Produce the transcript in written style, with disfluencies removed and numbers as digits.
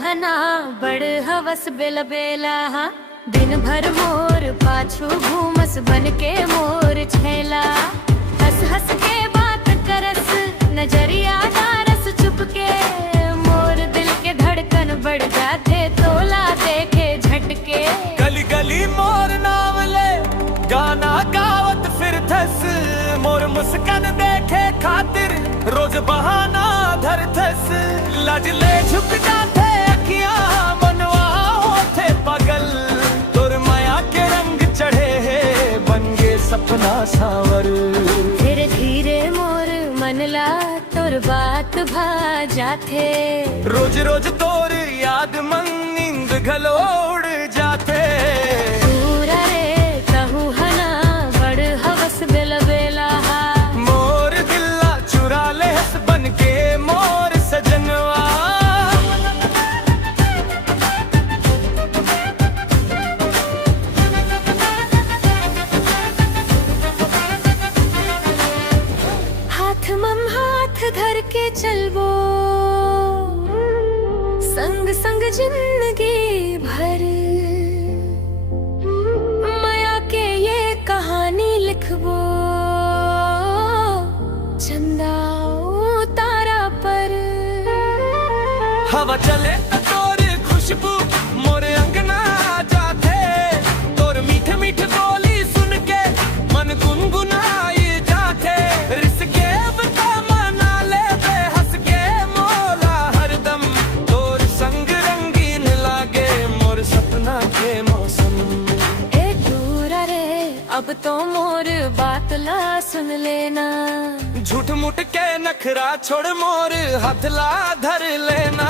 हना बड़ हवस बेला बेला दिन भर मोर पाछू घूमस बन के मोर छेला। हंस हंस के बात करस नजरिया डारस चुपके मोर दिल के धड़कन बढ़ जाते तोला देखे झटके। गली गली मोर नाम ले गाना गावत फिर थस मोर मुस्कान देखे खातिर रोज बहाना धर थस। लज ले झुक जाते मनवा होते पगल तुर माया के रंग चढ़े है बन गे सपना सावर। धीरे धीरे मोर मनला तोर बात भा जाते रोज रोज तोर याद मन नींद घलोड़ जाते। पूरा रे कहू हना बड़ हवस बेला बेला मोर दिल्ला चुरा ले हस बन के मोर सजनवा। हाथ धर के चलबो संग संग जिंदगी भर माया के ये कहानी लिखबो चंदा तारा पर। हवा चले तोर खुशबू मोरे अंगना जाते तोर मीठे मीठे बोली सुन के मन गुनगुनाई जाते। रिसके अब तो मोर बात ला सुन लेना झूठ मुठ के नखरा छोड़ मोर हाथ ला धर लेना।